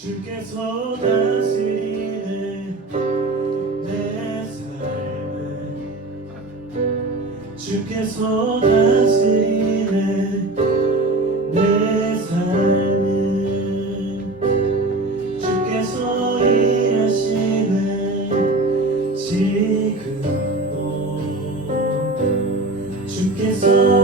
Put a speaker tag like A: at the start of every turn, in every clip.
A: 주께서 다스리네 내 삶을. 주께서 다스리네 내 삶을. 주께서 일하시네 지금도. 주께서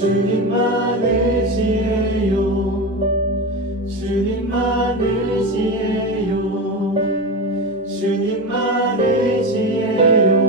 A: 주님만의 지혜요. 주님만을 지혜요. 주님만을 지혜요.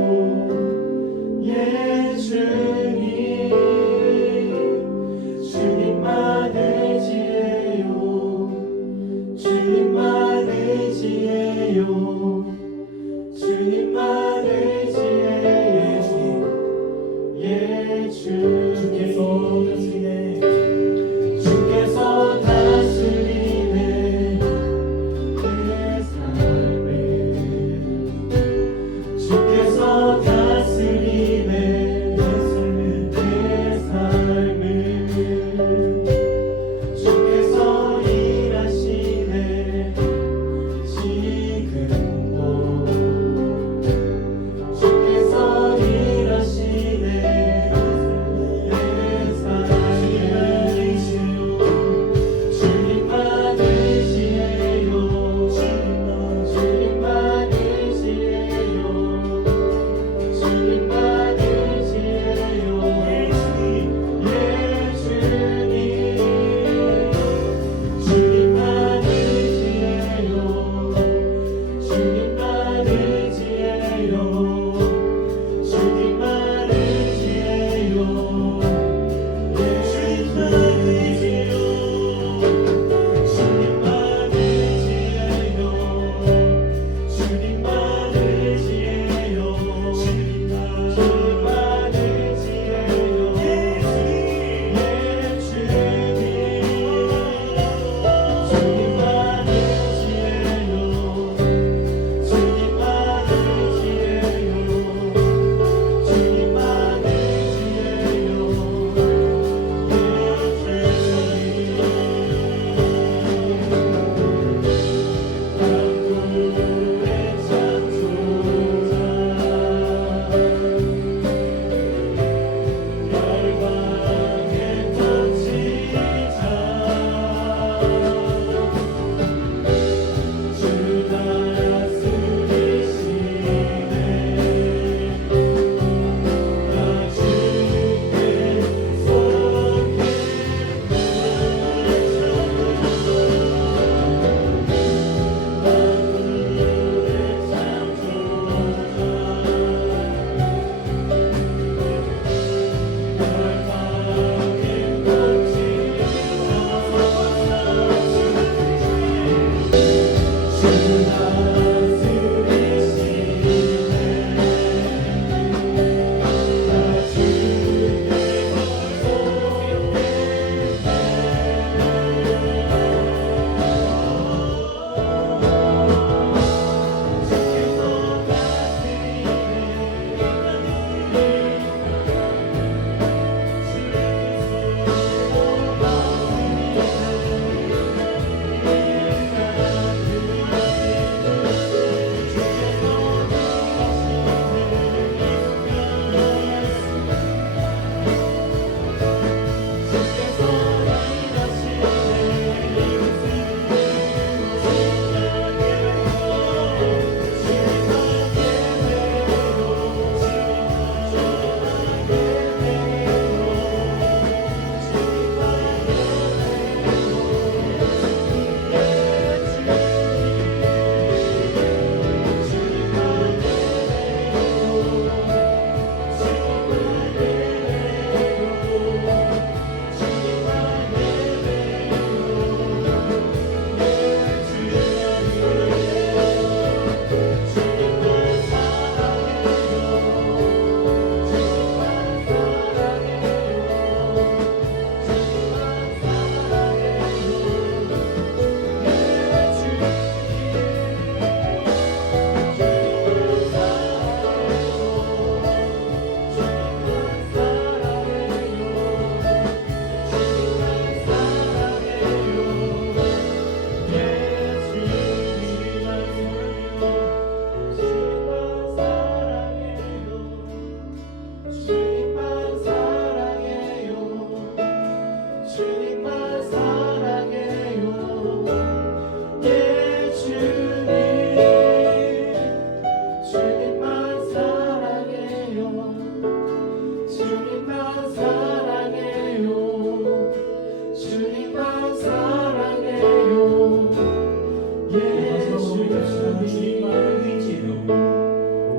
A: 是满地皆有，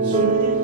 A: 说。